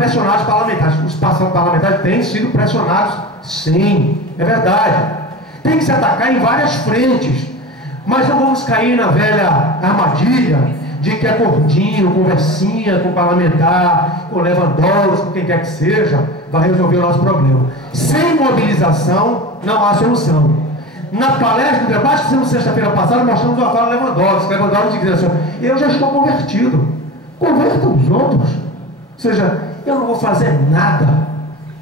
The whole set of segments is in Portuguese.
pressionados parlamentares. Os parlamentares têm sido pressionados, sim, é verdade. Tem que se atacar em várias frentes, mas não vamos cair na velha armadilha de que é gordinho, conversinha com o parlamentar, com o Lewandowski, com quem quer que seja, vai resolver o nosso problema. Sem mobilização não há solução. Na palestra, no debate que fizemos sexta-feira passada, mostramos uma fala Lewandowski. Lewandowski diz assim: eu já estou convertido. Converta os outros. Ou seja, eu não vou fazer nada.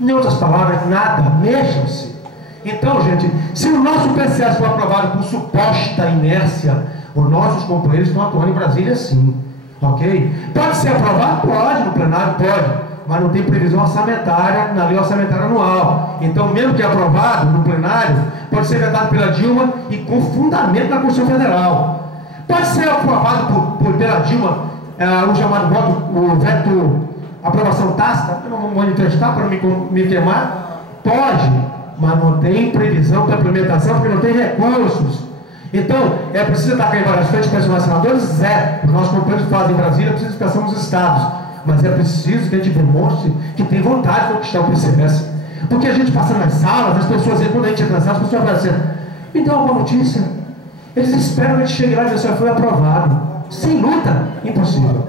Em outras palavras, nada. Mexam-se. Então, gente, se o nosso PCS for aprovado por suposta inércia, os nossos companheiros estão atuando em Brasília, sim. Ok? Pode ser aprovado? Pode, no plenário pode. Mas não tem previsão orçamentária na lei orçamentária anual. Então, mesmo que aprovado no plenário, pode ser vetado pela Dilma e com fundamento na Constituição Federal. Pode ser aprovado pela Dilma o chamado veto, aprovação tácita. Eu não vou manifestar para me queimar. Pode, mas não tem previsão para implementação porque não tem recursos. Então, é preciso atacar em várias frentes, pressionar senadores? Os nossos companheiros que fazem em Brasília precisam de pressão nos estados. Mas é preciso que a gente demonstre que tem vontade de conquistar o PCS. Porque a gente passa nas salas, as pessoas, quando a gente entra nas salas, as pessoas falam assim: me dá uma boa notícia. Eles esperam que a gente chegue lá e já foi aprovado. Sem luta, impossível.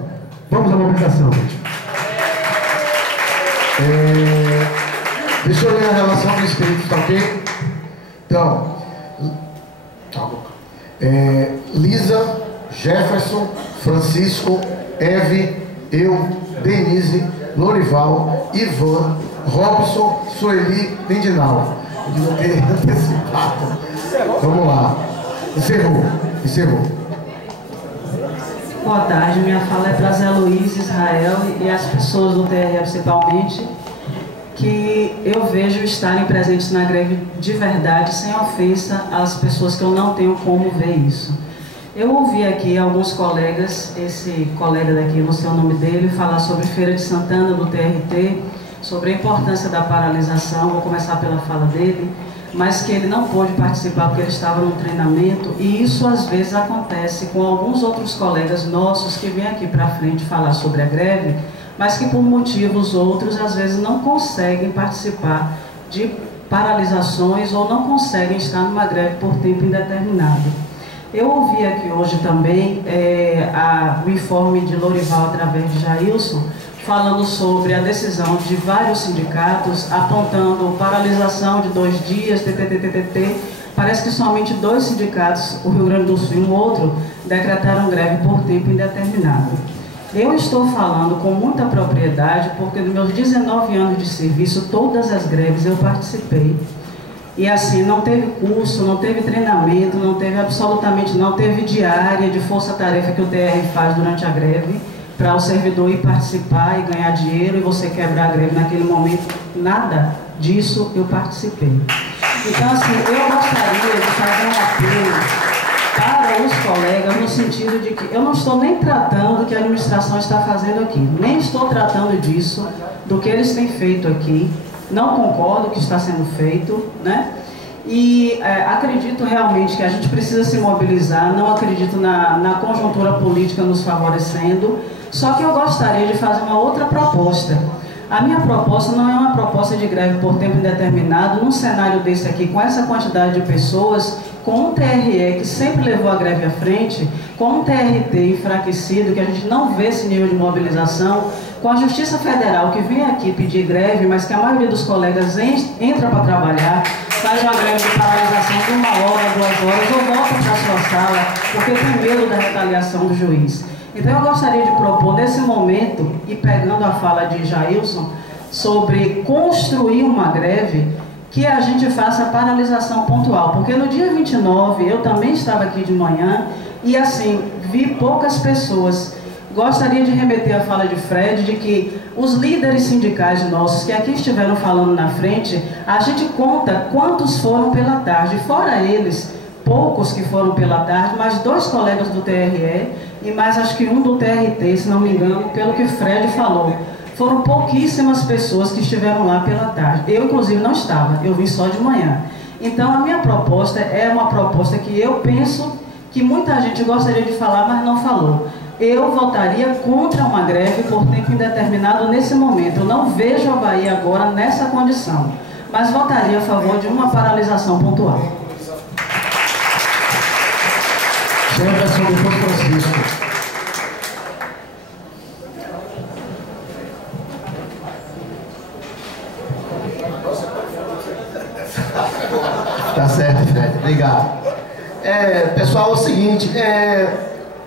Vamos à mobilização, gente. Deixa eu ler a relação do espírito, tá ok? Então, Lisa, Jefferson, Francisco, Eve, eu, Denise, Lorival, Ivan, Robson, Sueli, Lindinal. Eu devia ter antecipado. Vamos lá. Encerrou. Boa tarde, minha fala é para Zé Luiz, Israel e as pessoas do TRE principalmente, que eu vejo estarem presentes na greve de verdade, sem ofensa às pessoas que eu não tenho como ver isso. Eu ouvi aqui alguns colegas, esse colega daqui, não sei o nome dele, falar sobre Feira de Santana do TRT, sobre a importância da paralisação. Vou começar pela fala dele, mas que ele não pôde participar porque ele estava num treinamento, e isso às vezes acontece com alguns outros colegas nossos que vêm aqui para frente falar sobre a greve, mas que por motivos outros às vezes não conseguem participar de paralisações ou não conseguem estar numa greve por tempo indeterminado. Eu ouvi aqui hoje também o informe de Lorival através de Jailson, falando sobre a decisão de vários sindicatos, apontando paralisação de 2 dias, Parece que somente 2 sindicatos, o Rio Grande do Sul e um outro, decretaram greve por tempo indeterminado. Eu estou falando com muita propriedade, porque nos meus 19 anos de serviço, todas as greves eu participei. E assim, não teve curso, não teve treinamento, não teve absolutamente, não teve diária de força-tarefa que o TR faz durante a greve, para o servidor ir participar e ganhar dinheiro e você quebrar a greve naquele momento. Nada disso eu participei. Então, assim, eu gostaria de fazer um apelo para os colegas no sentido de que eu não estou nem tratando o que a administração está fazendo aqui, nem estou tratando disso, do que eles têm feito aqui. Não concordo com o que está sendo feito, né? E acredito realmente que a gente precisa se mobilizar, não acredito na conjuntura política nos favorecendo, só que eu gostaria de fazer uma outra proposta. A minha proposta não é uma proposta de greve por tempo indeterminado, num cenário desse aqui, com essa quantidade de pessoas, com um TRE que sempre levou a greve à frente, com um TRT enfraquecido, que a gente não vê esse nível de mobilização, com a Justiça Federal que vem aqui pedir greve, mas que a maioria dos colegas entra para trabalhar, faz uma greve de paralisação de 1 hora, 2 horas, ou volta para a sua sala, porque tem medo da retaliação do juiz. Então eu gostaria de propor nesse momento, e pegando a fala de Jailson, sobre construir uma greve, que a gente faça a paralisação pontual, porque no dia 29 eu também estava aqui de manhã e assim, vi poucas pessoas. Gostaria de remeter a fala de Fred, de que os líderes sindicais nossos que aqui estiveram falando na frente, a gente conta quantos foram pela tarde, fora eles, poucos que foram pela tarde, mais 2 colegas do TRE e mais acho que um do TRT, se não me engano, pelo que Fred falou. Foram pouquíssimas pessoas que estiveram lá pela tarde. Eu, inclusive, não estava, eu vim só de manhã. Então, a minha proposta é uma proposta que eu penso que muita gente gostaria de falar, mas não falou. eu votaria contra uma greve por tempo indeterminado nesse momento. Eu não vejo a Bahia agora nessa condição, mas votaria a favor de uma paralisação pontual. Jefferson depois Francisco. Tá certo, Fred. Obrigado. Pessoal, é o seguinte,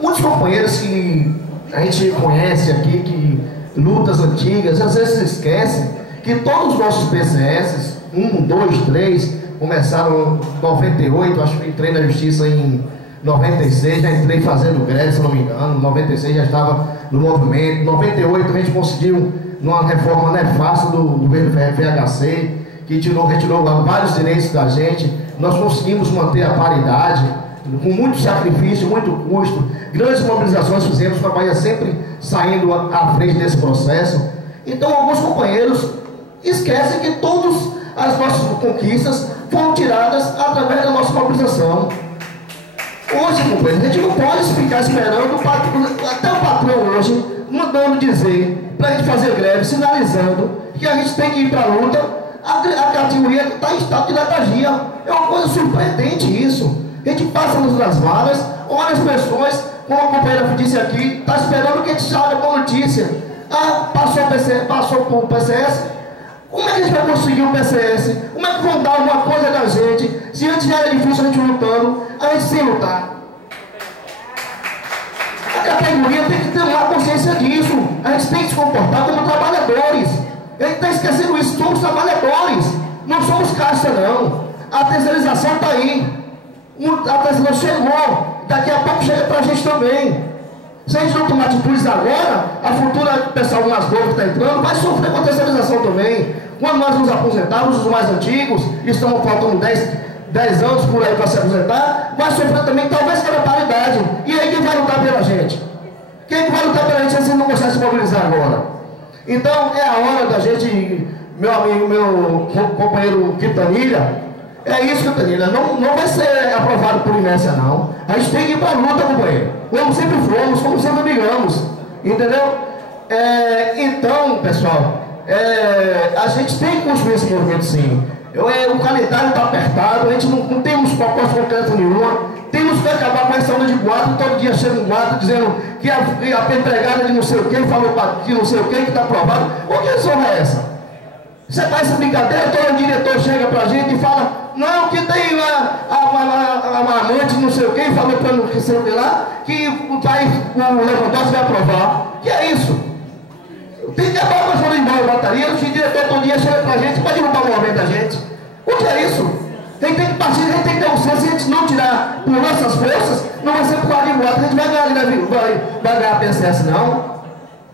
muitos companheiros que a gente conhece aqui, que lutas antigas, às vezes esquecem que todos os nossos PCS, 1, 2, 3, começaram em 98, acho que entrei na justiça em 96, já entrei fazendo greve, se não me engano, 96 já estava no movimento, 98 a gente conseguiu, numa reforma nefasta do governo VHC, que retirou vários direitos da gente, nós conseguimos manter a paridade, com muito sacrifício, muito custo, grandes mobilizações fizemos para a Bahia sempre saindo à frente desse processo. Então alguns companheiros esquecem que todas as nossas conquistas foram tiradas através da nossa mobilização. Hoje, companheiros, a gente não pode ficar esperando até o patrão hoje mandando dizer para a gente fazer greve, sinalizando que a gente tem que ir para a luta. A categoria está em estado de letargia. É uma coisa surpreendente isso. A gente passa nas varas, olha as pessoas, como a companheira disse aqui, está esperando que a gente saia com a notícia. Ah, passou por PCS. Como é que a gente vai conseguir o PCS? Como é que vão dar alguma coisa da gente? Se antes já era difícil a gente lutando, a gente sem lutar. A categoria tem que ter uma consciência disso. A gente tem que se comportar como trabalhadores. A gente está esquecendo isso, somos trabalhadores, não somos caixa não. A terceirização está aí, a terceirização chegou, daqui a pouco chega para a gente também. Se a gente não tomar atitudes agora, a futura pessoal nas novas que está entrando vai sofrer com a terceirização também. Quando nós nos aposentarmos, os mais antigos, estamos faltando 10 anos por aí para se aposentar, vai sofrer também talvez pela paridade. E aí quem vai lutar pela gente? Quem vai lutar pela gente se a gente não consegue se mobilizar agora? Então é a hora da gente, meu amigo, meu companheiro Quintanilha, é isso, Quintanilha, não vai ser aprovado por inércia não. A gente tem que ir para a luta, companheiro, como sempre fomos, como sempre brigamos, entendeu? Então, pessoal, a gente tem que construir esse movimento sim. O calendário está apertado, a gente não temos proposta concreta nenhuma. Temos que acabar com essa onda de boato. Todo dia chega um boato dizendo que a empregada de não sei o que falou de não sei o que está aprovado. O que zorra é essa? Você faz essa brincadeira, todo diretor chega pra gente e fala, não, que tem a amante de não sei o que, falou para não sei o que lá, que o Lewandowski vai aprovar. Que é isso? Tem que acabar com essa onda de bateria. O diretor todo dia chega pra gente para derrubar o movimento da gente. O que é isso? A gente tem que partir, a gente tem que ter um senso. Se a gente não tirar por nossas forças, não vai ser por causa de voto. A gente vai ganhar a PCS, não.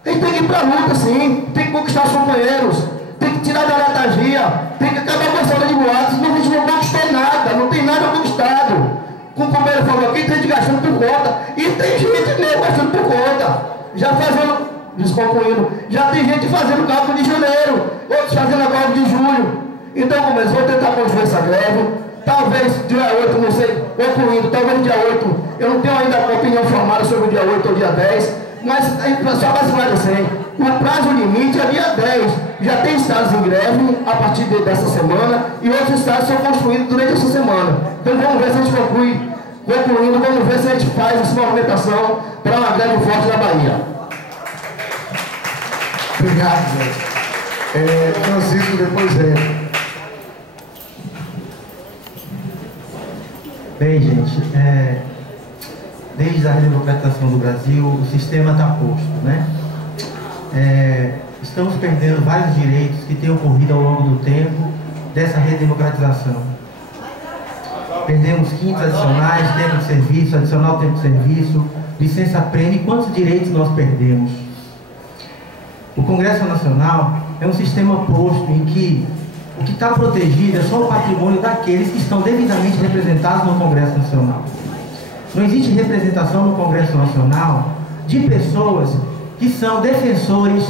A gente tem que ir para a luta, sim. Tem que conquistar os companheiros. Tem que tirar da letargia. Tem que acabar com essa onda de boatos. Senão a gente não conquistou nada. Não tem nada conquistado. Como o companheiro falou aqui, tem gente gastando por conta. E tem gente mesmo gastando por conta. Já fazendo, desconcluindo, já tem gente fazendo cálculo de janeiro. Outros fazendo cálculo de julho. Então, como eles vão tentar construir essa greve, talvez dia 8, não sei, concluindo, talvez dia 8, eu não tenho ainda a opinião formada sobre o dia 8 ou dia 10, mas só para esclarecer, o prazo limite é dia 10, já tem estados em greve a partir dessa semana e outros estados são construídos durante essa semana. Então vamos ver se a gente concluindo, vamos ver se a gente faz essa movimentação para uma greve forte na Bahia. Obrigado, gente. Francisco, depois Bem, gente, desde a redemocratização do Brasil, o sistema está posto, né? Estamos perdendo vários direitos que têm ocorrido ao longo do tempo dessa redemocratização. Perdemos quintos adicionais, tempo de serviço, adicional tempo de serviço, licença-prêmio, e quantos direitos nós perdemos? O Congresso Nacional é um sistema posto em que o que está protegido é só o patrimônio daqueles que estão devidamente representados no Congresso Nacional. Não existe representação no Congresso Nacional de pessoas que são defensores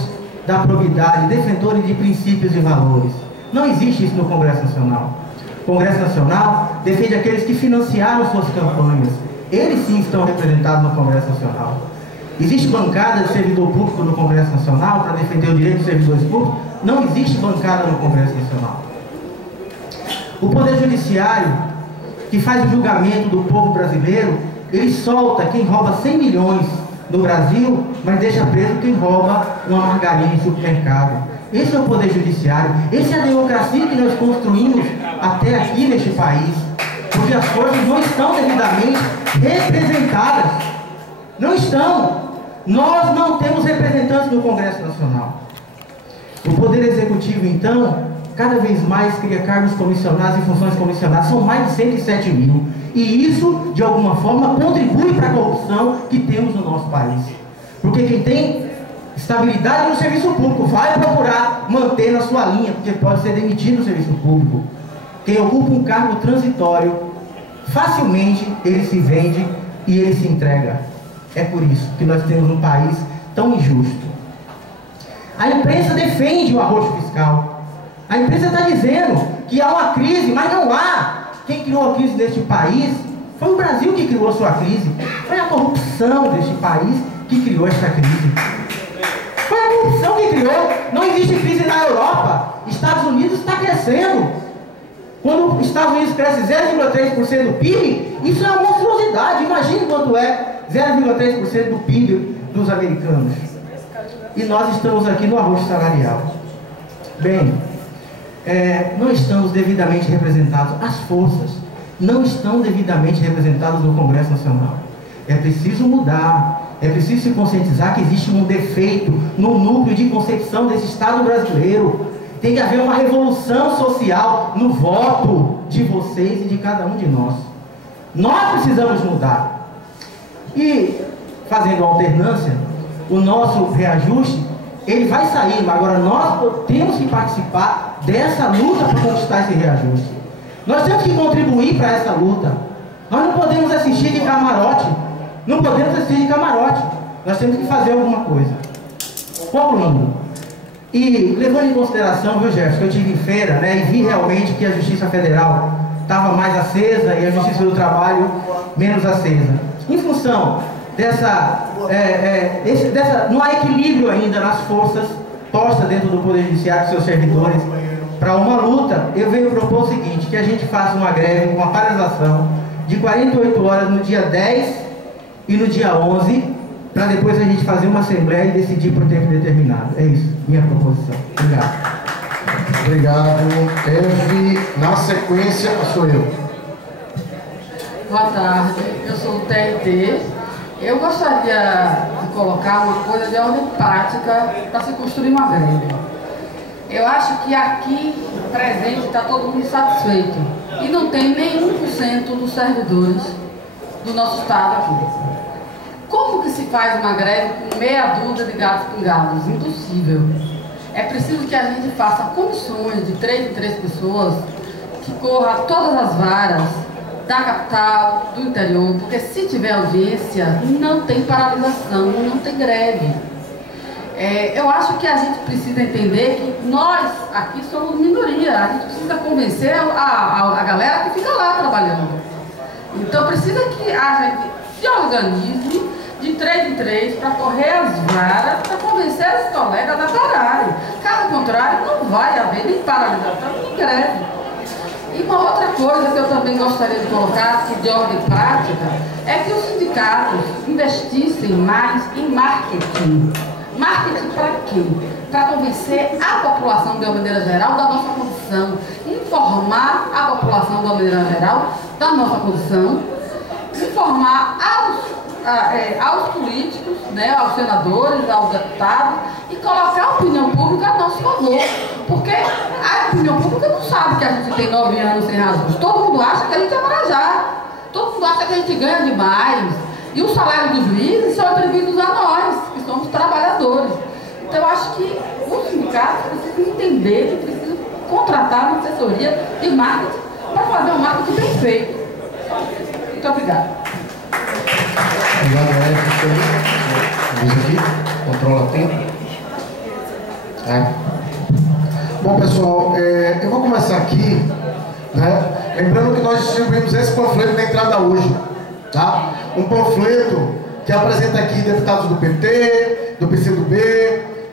da probidade, defensores de princípios e valores. Não existe isso no Congresso Nacional. O Congresso Nacional defende aqueles que financiaram suas campanhas. Eles sim estão representados no Congresso Nacional. Existe bancada de servidor público no Congresso Nacional para defender o direito dos servidores públicos? Não existe bancada no Congresso Nacional. O Poder Judiciário, que faz o julgamento do povo brasileiro, ele solta quem rouba 100 milhões no Brasil, mas deixa preso quem rouba uma margarina em supermercado. Esse é o Poder Judiciário. Essa é a democracia que nós construímos até aqui neste país. Porque as forças não estão devidamente representadas. Não estão. Nós não temos representantes no Congresso Nacional. O Poder Executivo, então, cada vez mais cria cargos comissionados e funções comissionadas. São mais de 107 mil. E isso, de alguma forma, contribui para a corrupção que temos no nosso país. Porque quem tem estabilidade no serviço público vai procurar manter na sua linha, porque pode ser demitido do serviço público. Quem ocupa um cargo transitório, facilmente ele se vende e ele se entrega. É por isso que nós temos um país tão injusto. A imprensa defende o arrojo fiscal. A imprensa está dizendo que há uma crise, mas não há. Quem criou a crise neste país foi o Brasil que criou a sua crise. Foi a corrupção deste país que criou esta crise. Foi a corrupção que criou. Não existe crise na Europa. Estados Unidos está crescendo. Quando os Estados Unidos cresce 0,3% do PIB, isso é uma monstruosidade. Imagine quanto é 0,3% do PIB dos americanos. E nós estamos aqui no arrojo salarial. Bem, não estamos devidamente representados. As forças não estão devidamente representadas no Congresso Nacional. É preciso mudar. É preciso se conscientizar que existe um defeito no núcleo de concepção desse Estado brasileiro. Tem que haver uma revolução social no voto de vocês e de cada um de nós. Nós precisamos mudar. E, fazendo a alternância, o nosso reajuste, ele vai sair, mas agora nós temos que participar dessa luta para conquistar esse reajuste. Nós temos que contribuir para essa luta. Nós não podemos assistir de camarote. Não podemos assistir de camarote. Nós temos que fazer alguma coisa. Concluindo. E levando em consideração, viu, Jefferson, que eu estive em feira, né, e vi realmente que a Justiça Federal estava mais acesa e a Justiça do Trabalho menos acesa. Em função não há equilíbrio ainda nas forças postas dentro do Poder Judiciário dos seus servidores para uma luta. Eu venho propor o seguinte, que a gente faça uma greve, uma paralisação de 48 horas no dia 10 e no dia 11, para depois a gente fazer uma assembleia e decidir por tempo determinado. É isso, minha proposição. Obrigado. Obrigado, Eve. Na sequência, sou eu. Boa tarde, eu sou o TRT. Eu gostaria de colocar uma coisa de ordem prática para se construir uma greve. Eu acho que aqui presente está todo mundo insatisfeito e não tem nem 1% dos servidores do nosso estado aqui. Como que se faz uma greve com meia dúzia de gatos pingados? Impossível. É preciso que a gente faça comissões de 3 em 3 pessoas que corra todas as varas da capital, do interior, porque se tiver audiência, não tem paralisação, não tem greve. Eu acho que a gente precisa entender que nós aqui somos minoria, a gente precisa convencer a galera que fica lá trabalhando. Então precisa que a gente se organize de 3 em 3 para correr as varas, para convencer os colegas a pararem. Caso contrário, não vai haver nem paralisação, nem greve. E uma outra coisa que eu também gostaria de colocar, que de ordem prática, é que os sindicatos investissem mais em marketing. Marketing para quê? Para convencer a população de uma maneira geral da nossa condição, informar a população de uma maneira geral da nossa condição, informar aos políticos, né, aos senadores, aos deputados, e colocar a opinião pública a nosso favor. Porque a opinião pública não sabe que a gente tem 9 anos sem reajuste. Todo mundo acha que a gente é marajá. Todo mundo acha que a gente ganha demais. E o salário dos juízes são atribuídos a nós, que somos trabalhadores. Então eu acho que os sindicatos precisam entender que precisam contratar uma assessoria de marketing para fazer um marketing bem feito. Muito obrigada. Obrigado, Eve. Aqui, controla o tempo. Bom, pessoal, eu vou começar aqui, né, lembrando que nós distribuímos esse panfleto na entrada hoje, tá? Um panfleto que apresenta aqui deputados do PT, do PCdoB,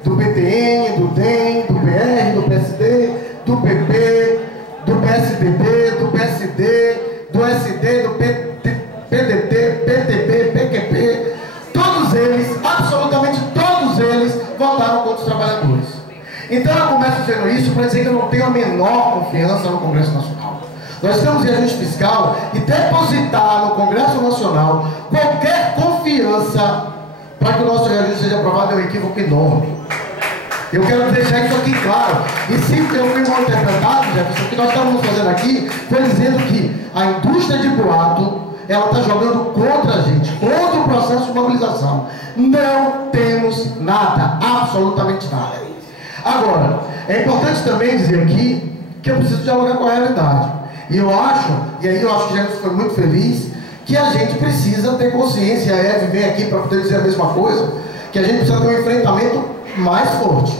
do PTN, do DEM, do PR, do PSD, do PP, do PSDB, do PSD, do SD, do PDT, PTB, PQP, todos eles, absolutamente todos eles, votaram contra os trabalhadores. Então eu começo dizendo isso para dizer que eu não tenho a menor confiança no Congresso Nacional. Nós temos reajuste fiscal e depositar no Congresso Nacional qualquer confiança para que o nosso reajuste seja aprovado é um equívoco enorme. Eu quero deixar isso aqui claro. E se eu fui mal interpretado, Jefferson, o que nós estávamos fazendo aqui foi dizendo que a indústria de boato, ela está jogando contra a gente, contra o processo de mobilização. Não temos nada, absolutamente nada. Agora, é importante também dizer aqui que eu preciso dialogar com a realidade. E eu acho que Jefferson foi muito feliz, que a gente precisa ter consciência, a Eve vem aqui para poder dizer a mesma coisa, que a gente precisa ter um enfrentamento mais forte.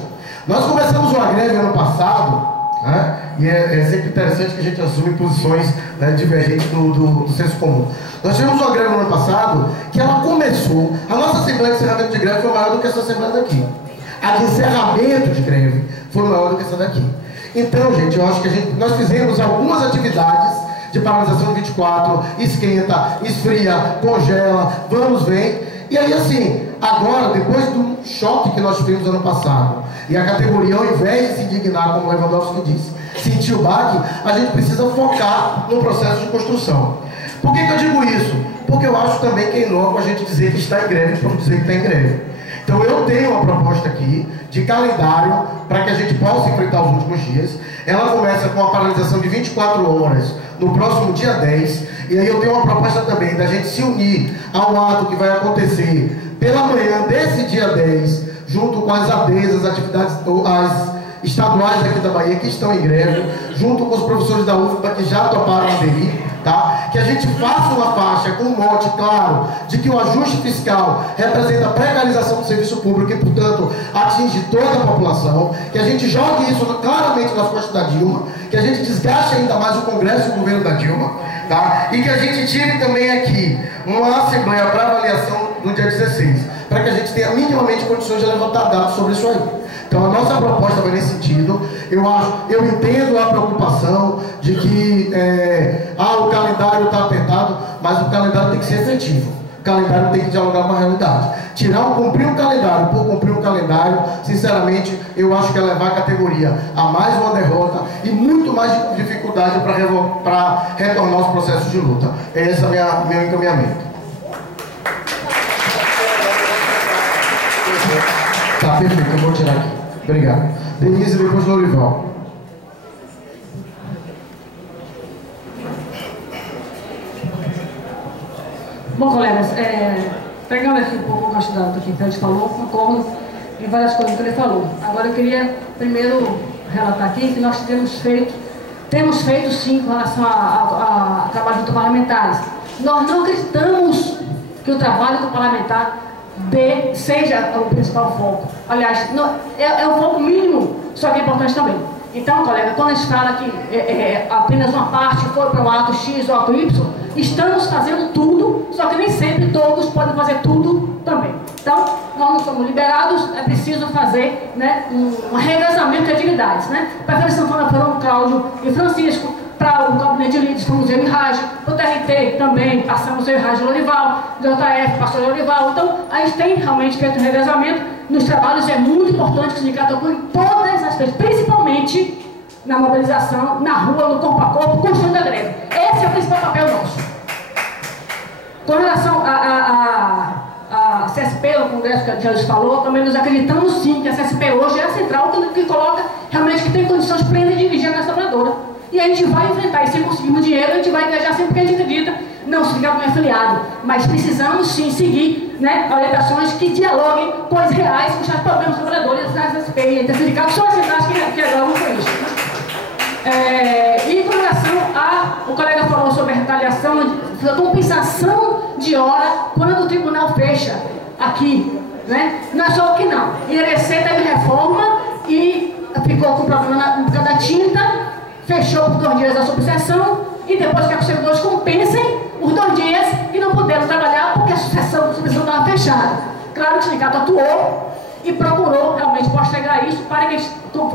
Nós começamos uma greve ano passado, né? E é sempre interessante que a gente assume posições, né, divergentes do senso comum. Nós tivemos uma greve no ano passado que ela começou, a nossa assembleia de encerramento de greve foi maior do que essa assembleia daqui. A de encerramento de greve foi maior do que essa daqui. Então, gente, eu acho que nós fizemos algumas atividades de paralisação de 24, esquenta, esfria, congela, vamos, vem. E aí, assim, agora, depois do choque que nós tivemos ano passado, e a categoria, ao invés de se indignar, como o Lewandowski disse, sentir o baque, a gente precisa focar no processo de construção. Por que eu digo isso? Porque eu acho também que é inócuo a gente dizer que está em greve para não dizer que está em greve. Então eu tenho uma proposta aqui de calendário para que a gente possa enfrentar os últimos dias. Ela começa com a paralisação de 24 horas no próximo dia 10. E aí eu tenho uma proposta também da gente se unir ao ato que vai acontecer pela manhã desse dia 10, junto com as ADs, as atividades, as estaduais daqui da Bahia que estão em greve, junto com os professores da UFBA que já toparam aderir, tá? Que a gente faça uma faixa com um mote claro de que o ajuste fiscal representa a precarização do serviço público e, portanto, atinge toda a população, que a gente jogue isso claramente nas costas da Dilma, que a gente desgaste ainda mais o Congresso e o governo da Dilma, tá? E que a gente tire também aqui uma assembleia para avaliação no dia 16, para que a gente tenha minimamente condições de levantar dados sobre isso aí. Então a nossa proposta vai nesse sentido. Eu entendo a preocupação de que o calendário está apertado, mas o calendário tem que ser efetivo. O calendário tem que dialogar com a realidade. Cumprir um calendário por cumprir um calendário, sinceramente, eu acho que é levar a categoria a mais uma derrota e muito mais dificuldade para retornar os processos de luta. Esse é meu encaminhamento. Tá, perfeito, eu vou tirar aqui. Obrigado. Denise e depois Lorival. Bom, colegas, pegando aqui um pouco o candidato que a gente falou, concordo em várias coisas que ele falou. Agora eu queria primeiro relatar aqui que nós temos feito sim com relação ao trabalho dos parlamentares. Nós não acreditamos que o trabalho do parlamentar seja o principal foco. Aliás, é o foco mínimo, só que é importante também. Então, colega, quando a gente fala que apenas uma parte foi para o ato X ou ato Y, estamos fazendo tudo, só que nem sempre todos podem fazer tudo também. Então, nós não somos liberados, é preciso fazer, né, um revezamento de atividades. Né? Para a Sanfona foram Cláudio e Francisco, para o gabinete de líderes fomos eu e Raj, para o TRT também passamos eu e Raj e Lorival, JF passou Lorival. Então, a gente tem realmente feito um revezamento nos trabalhos. É muito importante que o sindicato acompanhe todas as coisas, principalmente na mobilização, na rua, no corpo a corpo, construindo a greve. Esse é o principal papel nosso. Com relação a CSP, o Congresso que a gente falou, também nós acreditamos sim que a CSP hoje é a central que coloca realmente que tem condições plenas de dirigir a classe trabalhadora. E a gente vai enfrentar, e se conseguirmos dinheiro, a gente vai viajar sempre porque a gente acredita. Não, o sindicato não é afiliado, mas precisamos sim seguir, né, orientações que dialoguem com as reais, com os problemas dos trabalhadores da CSP e entre sindicatos, são as centrais que dialogam com isso. E com relação o colega falou sobre a retaliação, a compensação de hora quando o tribunal fecha aqui, né? Não é só o que não. Irecê teve reforma e ficou com problema por causa da tinta, fechou por 2 dias da subseção e depois que os servidores compensem por 2 dias e não puderam trabalhar porque a subseção estava fechada. Claro que o sindicato atuou e procurou realmente postergar isso para que eles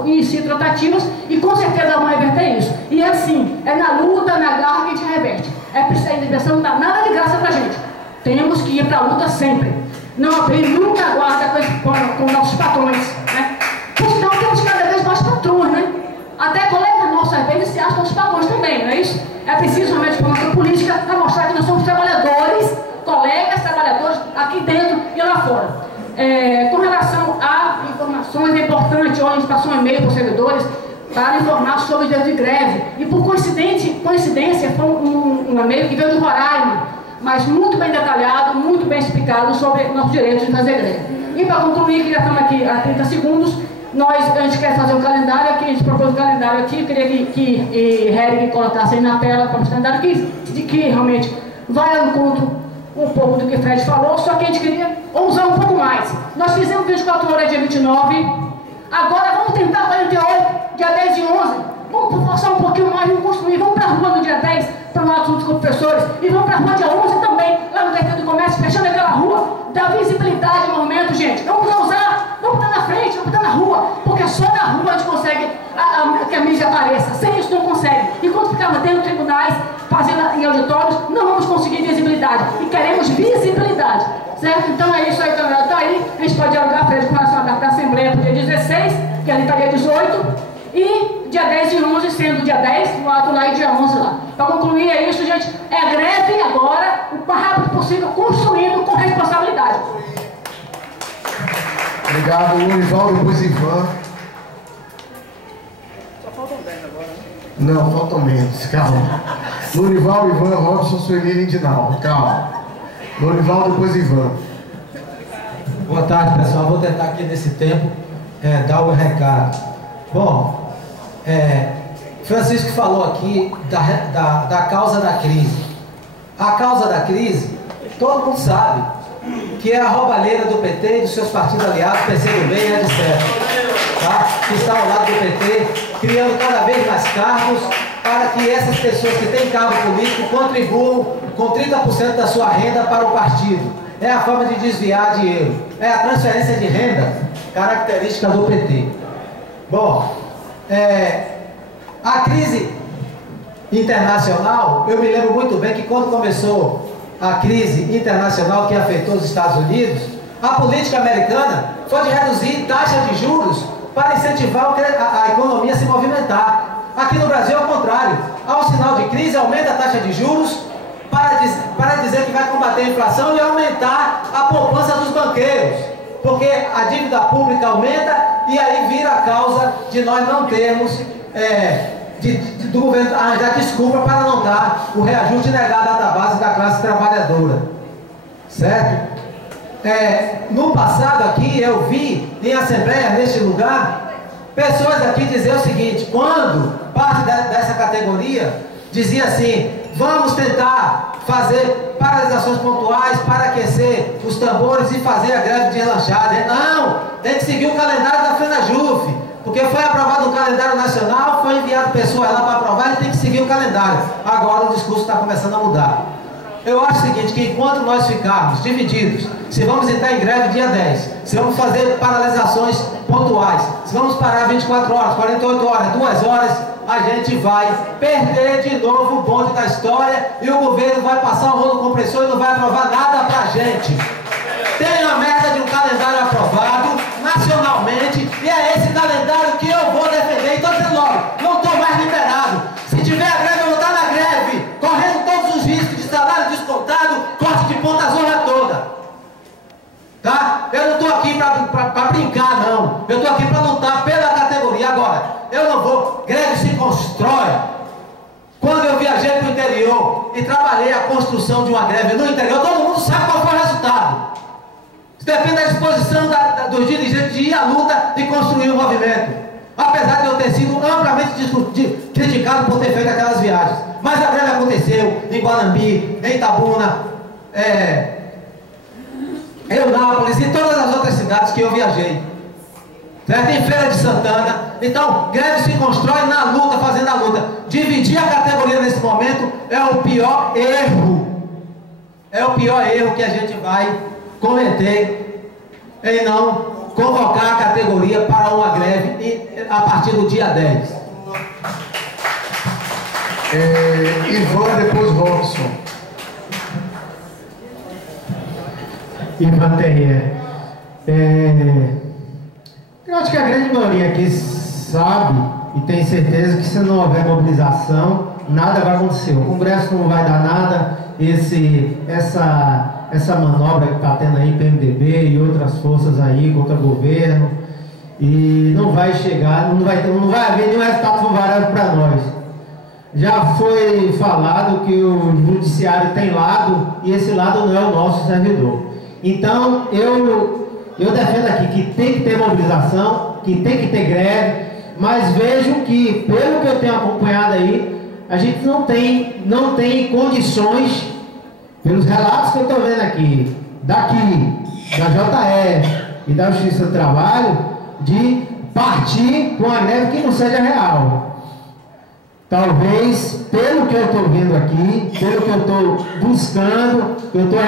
iniciem tratativas e com certeza vão reverter isso. E assim, é na luta, na garra que a gente reverte. É preciso, a intervenção não dá nada de graça pra gente. Temos que ir para a luta sempre. Não abrir nunca a guarda com nossos patrões, né? Por sinal, temos cada vez mais patrões, né? Até colegas nossos, às vezes, se acham os patrões também, não é isso? É preciso realmente, por nossa política, para mostrar que nós somos trabalhadores, colegas, trabalhadores aqui dentro e lá fora. Com relação a informações, é importante, hoje a gente passou um e-mail para os servidores para informar sobre o direito de greve. E por coincidência, foi um e-mail que veio do Roraima, mas muito bem detalhado, muito bem explicado sobre nossos direitos de fazer greve. E para concluir, que já estamos aqui há 30 segundos, a gente quer fazer um calendário aqui, a gente propôs um calendário aqui, eu queria que Hering colocasse aí na tela para o calendário que realmente vai ao encontro um pouco do que o Fred falou, só que a gente queria ousar um pouco mais. Nós fizemos 24 horas dia 29, agora vamos tentar 48, dia 10 e 11, vamos forçar um pouquinho mais, vamos construir, vamos para a rua no dia 10, para nós juntos com os professores, e vamos para a rua dia 11 também, lá no Defesa do Comércio, fechando aquela rua, dá visibilidade no movimento, gente. Vamos ousar, vamos estar na frente, vamos estar na rua, porque só na rua a gente consegue que a mídia apareça, sem isso não consegue. Enquanto ficarmos dentro de tribunais, fazendo em auditórios, não vamos conseguir visibilidade, e queremos visibilidade, certo? Então é isso aí, está aí, a gente pode dialogar, Fred, com relação à data da Assembleia para o dia 16, que ali está dia 18, e dia 10 e 11, sendo dia 10 no ato lá e dia 11 lá. Para concluir, é isso, gente, é greve agora, o mais rápido possível, construindo com responsabilidade. Obrigado, Lurival, depois Ivan. Só faltam 10 agora, né? Não, faltam menos, calma. Lurival, Ivan, Robson, Sueli e Dinaldo, calma. Lurival, depois Ivan. Boa tarde, pessoal. Vou tentar aqui nesse tempo dar o recado. Bom, Francisco falou aqui da causa da crise. A causa da crise, todo mundo sabe, que é a roubalheira do PT e dos seus partidos aliados, PCdoB e etc. Tá? Que está ao lado do PT, criando cada vez mais cargos para que essas pessoas que têm cargo político contribuam com 30% da sua renda para o partido. É a forma de desviar dinheiro. É a transferência de renda, característica do PT. Bom, a crise internacional, eu me lembro muito bem que quando começou a crise internacional que afetou os Estados Unidos, a política americana foi de reduzir taxa de juros para incentivar a economia a se movimentar. Aqui no Brasil é o contrário. Ao sinal de crise, aumenta a taxa de juros para dizer que vai combater a inflação e aumentar a poupança dos banqueiros. Porque a dívida pública aumenta e aí vira a causa de nós não termos, do governo arranjar desculpa para não dar o reajuste negado da base da classe trabalhadora. Certo? No passado aqui eu vi em assembleia neste lugar pessoas aqui dizer o seguinte: quando parte dessa categoria dizia assim, vamos tentar fazer paralisações pontuais para aquecer os tambores e fazer a greve de relanchada. Não, tem que seguir o calendário da FENAJUF, porque foi aprovado o calendário nacional, foi enviado pessoas lá para aprovar e tem que seguir o calendário. Agora o discurso está começando a mudar. Eu acho o seguinte, que enquanto nós ficarmos divididos, se vamos entrar em greve dia 10, se vamos fazer paralisações pontuais, se vamos parar 24 horas, 48 horas, 2 horas, a gente vai perder de novo o bonde da história e o governo vai passar o rolo compressor e não vai aprovar nada pra gente. Tem a meta de um calendário aprovado nacionalmente e é esse calendário que eu vou defender. Então, dizendo logo, não estou mais liberado. Se tiver a greve, eu vou estar na greve, correndo todos os riscos de salário descontado, corte de ponta, a zorra toda. Tá? Eu não estou aqui para brincar, não. Eu estou aqui para lutar pela categoria. Agora, eu não vou. Greve se constrói. Quando eu viajei para o interior e trabalhei a construção de uma greve no interior, todo mundo sabe qual foi o resultado. Isso depende da disposição dos dirigentes de ir à luta e construir um movimento. Apesar de eu ter sido amplamente criticado por ter feito aquelas viagens. Mas a greve aconteceu em Guanambi, em Itabuna, Eunápolis e todas as outras cidades que eu viajei. Certo? Em Feira de Santana. Então, greve se constrói na luta, fazendo a luta. Dividir a categoria nesse momento é o pior erro É o pior erro que a gente vai cometer em não convocar a categoria para uma greve a partir do dia 10. Ivan, depois Robson. Ivan Terrier. Eu acho que a grande maioria aqui sabe e tem certeza que se não houver mobilização, nada vai acontecer. O Congresso não vai dar nada. Essa manobra que está tendo aí, PMDB e outras forças aí contra o governo, e não vai chegar, não vai haver nenhum resultado favorável para nós. Já foi falado que o judiciário tem lado e esse lado não é o nosso servidor. Então eu defendo aqui que tem que ter mobilização, que tem que ter greve, mas vejo que, pelo que eu tenho acompanhado aí, a gente não tem condições, pelos relatos que eu estou vendo aqui, daqui, da JF e da Justiça do Trabalho, de partir com uma greve que não seja real. Talvez, pelo que eu estou vendo aqui, pelo que eu estou buscando, que eu estou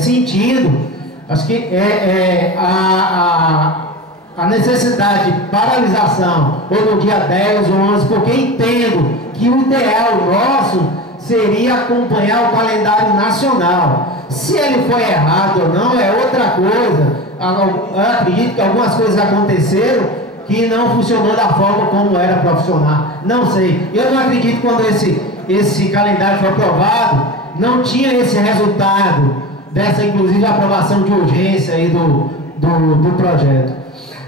sentindo, acho que a necessidade de paralisação, ou no dia 10 ou 11, porque entendo que o ideal nosso seria acompanhar o calendário nacional. Se ele foi errado ou não, é outra coisa. Eu acredito que algumas coisas aconteceram que não funcionou da forma como era para funcionar. Não sei. Eu não acredito que quando esse calendário foi aprovado, não tinha esse resultado dessa, inclusive, aprovação de urgência aí do projeto.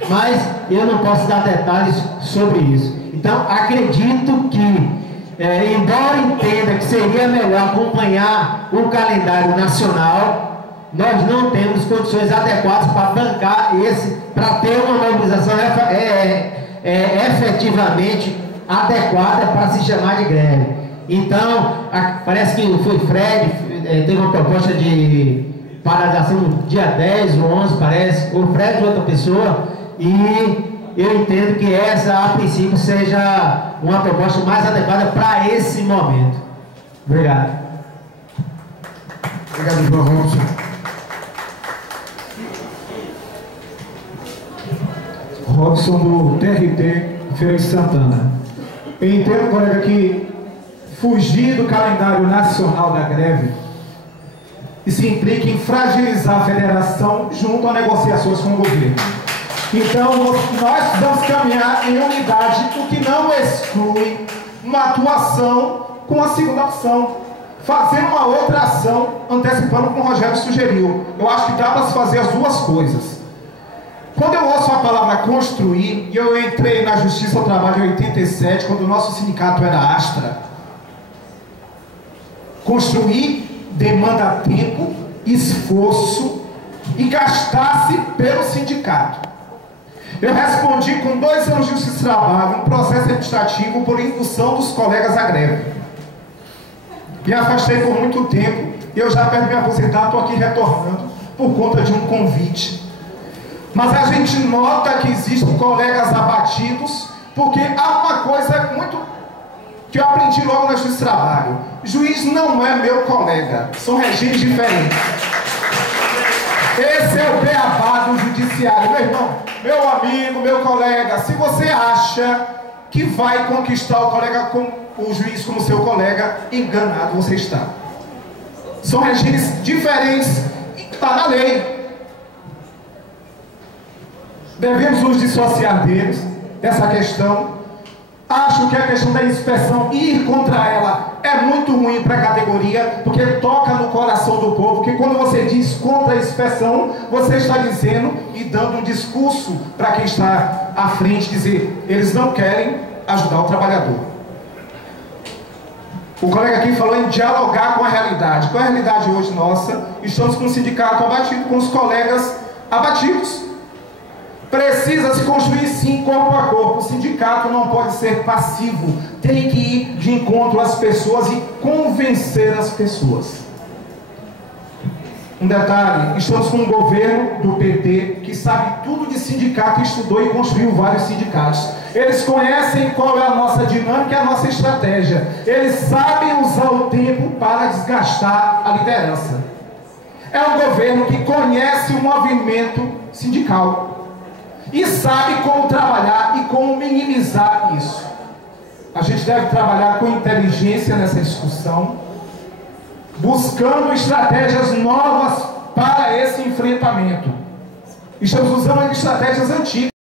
Mas eu não posso dar detalhes sobre isso. Então, acredito que, embora entenda que seria melhor acompanhar o calendário nacional, nós não temos condições adequadas para bancar para ter uma mobilização efetivamente adequada para se chamar de greve. Então, parece que foi Fred, teve uma proposta de paralisação no dia 10 ou 11, parece, ou Fred ou outra pessoa, e eu entendo que essa, a princípio, seja uma proposta mais adequada para esse momento. Obrigado. Obrigado, Ivan Robson. Robson do TRT Feira de Santana. Eu entendo, colega, que fugir do calendário nacional da greve, isso implica em fragilizar a federação junto a negociações com o governo. Então, nós precisamos caminhar em unidade, o que não exclui uma atuação com a segunda ação, fazer uma outra ação, antecipando como o Rogério sugeriu. Eu acho que dá para se fazer as duas coisas. Quando eu ouço a palavra construir, e eu entrei na Justiça do Trabalho em 87, quando o nosso sindicato era Astra, construir demanda tempo, esforço e gastasse pelo sindicato. Eu respondi com 2 anos de Justiça do Trabalho, um processo administrativo por indução dos colegas à greve. Me afastei por muito tempo, e eu já perdi me aposentar, estou aqui retornando por conta de um convite. Mas a gente nota que existem colegas abatidos, porque há uma coisa muito que eu aprendi logo na Justiça do Trabalho. Juiz não é meu colega, são regimes diferentes. Esse é o beabá do judiciário. Meu irmão, meu amigo, meu colega, se você acha que vai conquistar o colega com o juiz como seu colega, enganado você está. São regimes diferentes e está na lei. Devemos nos dissociar deles, dessa questão. Acho que a questão da inspeção, ir contra ela, é muito ruim para a categoria, porque toca no coração do povo, que quando você diz contra a inspeção, você está dizendo e dando um discurso para quem está à frente, dizer, eles não querem ajudar o trabalhador. O colega aqui falou em dialogar com a realidade. Qual é a realidade hoje nossa? Estamos com o sindicato abatido, com os colegas abatidos. Precisa se construir sim, corpo a corpo. O sindicato não pode ser passivo, tem que ir de encontro às pessoas e convencer as pessoas. Um detalhe, estamos com um governo do PT que sabe tudo de sindicato, estudou e construiu vários sindicatos. Eles conhecem qual é a nossa dinâmica e a nossa estratégia. Eles sabem usar o tempo para desgastar a liderança. É um governo que conhece o movimento sindical e sabe como trabalhar e como minimizar isso. A gente deve trabalhar com inteligência nessa discussão, buscando estratégias novas para esse enfrentamento. Estamos usando estratégias antigas.